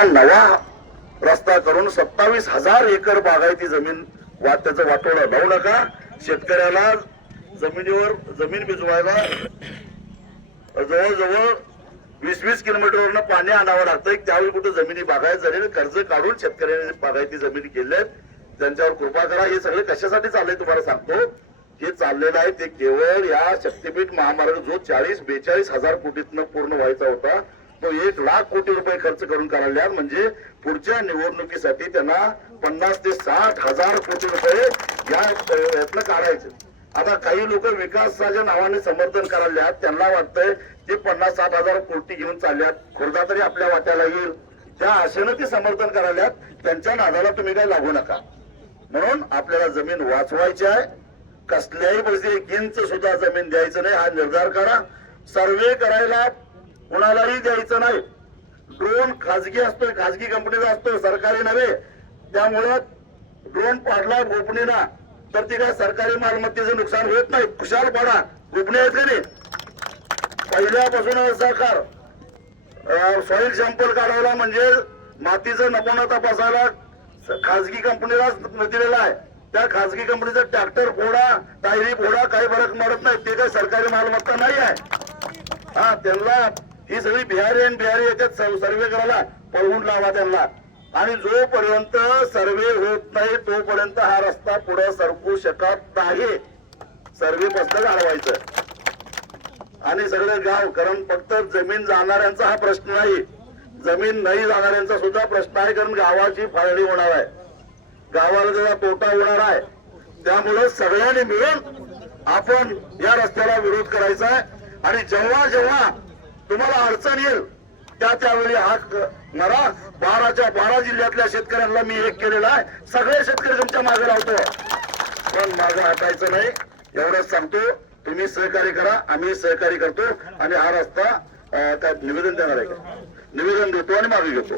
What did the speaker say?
हा नवा रस्ता करून 27,000 एकर बागायती जमीन त्याचं वाटोळं लावू नका. शेतकऱ्याला जमिनीवर जमीन भिजवायला जवळजवळ 20-20 किलोमीटरवरनं पाणी आणावं लागतंय. त्यावेळी कुठे जमिनी बागायत झालेले कर्ज काढून शेतकऱ्यांनी बागायती जमिनी केल्यात. त्यांच्यावर कृपा करा. हे सगळे कशासाठी चाललंय तुम्हाला सांगतो. हे चाललेलं आहे ते केवळ या शक्तीपीठ महामार्ग जो 40-42 हजार कोटीतनं पूर्ण व्हायचा होता तो 1 लाख कोटी रुपये खर्च करून करायला. म्हणजे पुढच्या निवडणुकीसाठी त्यांना 50 ते 60 हजार कोटी रुपये यातनं काढायचे. आता काही लोक विकासाच्या नावाने समर्थन करायला त्यांना वाटतंय ते 50-60 हजार कोटी घेऊन चालल्यात, खुर्दा तरी आपल्या वाट्याला येईल त्या आशेनं ते समर्थन करायला. त्यांच्या नादाला तुम्ही काय लागू नका. म्हणून आपल्याला जमीन वाचवायची आहे. कसल्याही परिस्थितीत 1 इंच सुद्धा जमीन द्यायचं नाही हा निर्धार करा. सर्वे करायला कुणालाही द्यायचं नाही. ड्रोन खाजगी असतोय, खाजगी कंपनीचा असतो, सरकारी नव्हे. त्यामुळं ड्रोन पाडला गोपनीला तर ते काय सरकारी मालमत्तेचं नुकसान होत नाही. खुशाल पाडा. गोपनी आहेत का नाही. पहिल्यापासून सरकार सॉइल सॅम्पल काढायला म्हणजे मातीचं नमुना तपासायला खाजगी कंपनीला दिलेला आहे. त्या खाजगी कंपनीचा ट्रॅक्टर फोडा, टायरी फोडा, काही फरक पडत नाही. ते काही सरकारी मालमत्ता नाही आहे. हा त्यांना ही सगळी बिहारी येतात सर्वे करायला. पळवून लावा त्यांना. आणि जोपर्यंत सर्वे होत नाही तोपर्यंत हा रस्ता पुढे सरकू शकत नाही. सर्वे पासून अडवायचं आणि सगळे गाव. कारण फक्त जमीन जाणाऱ्यांचा हा प्रश्न नाही, जमीन नाही जाणाऱ्यांचा सुद्धा प्रश्न आहे. कारण गावाची फाळणी होणार आहे, गावाला त्याचा तोटा होणार आहे. त्यामुळे सगळ्यांनी मिळून आपण या रस्त्याला विरोध करायचा आहे. आणि जेव्हा जेव्हा तुम्हाला अडचण येईल त्यावेळी हाक मारा. 12 जिल्ह्यातल्या शेतकऱ्यांना मी एक केलेला आहे. सगळे शेतकरी तुमच्या मागे लावतो, पण मागे हटायचं नाही एवढंच सांगतो. तुम्ही सहकार्य करा, आम्ही सहकार्य करतो. आणि हा रस्ता काय निवेदन देणार आहे का? निवेदन देतो आणि मागे घेतो.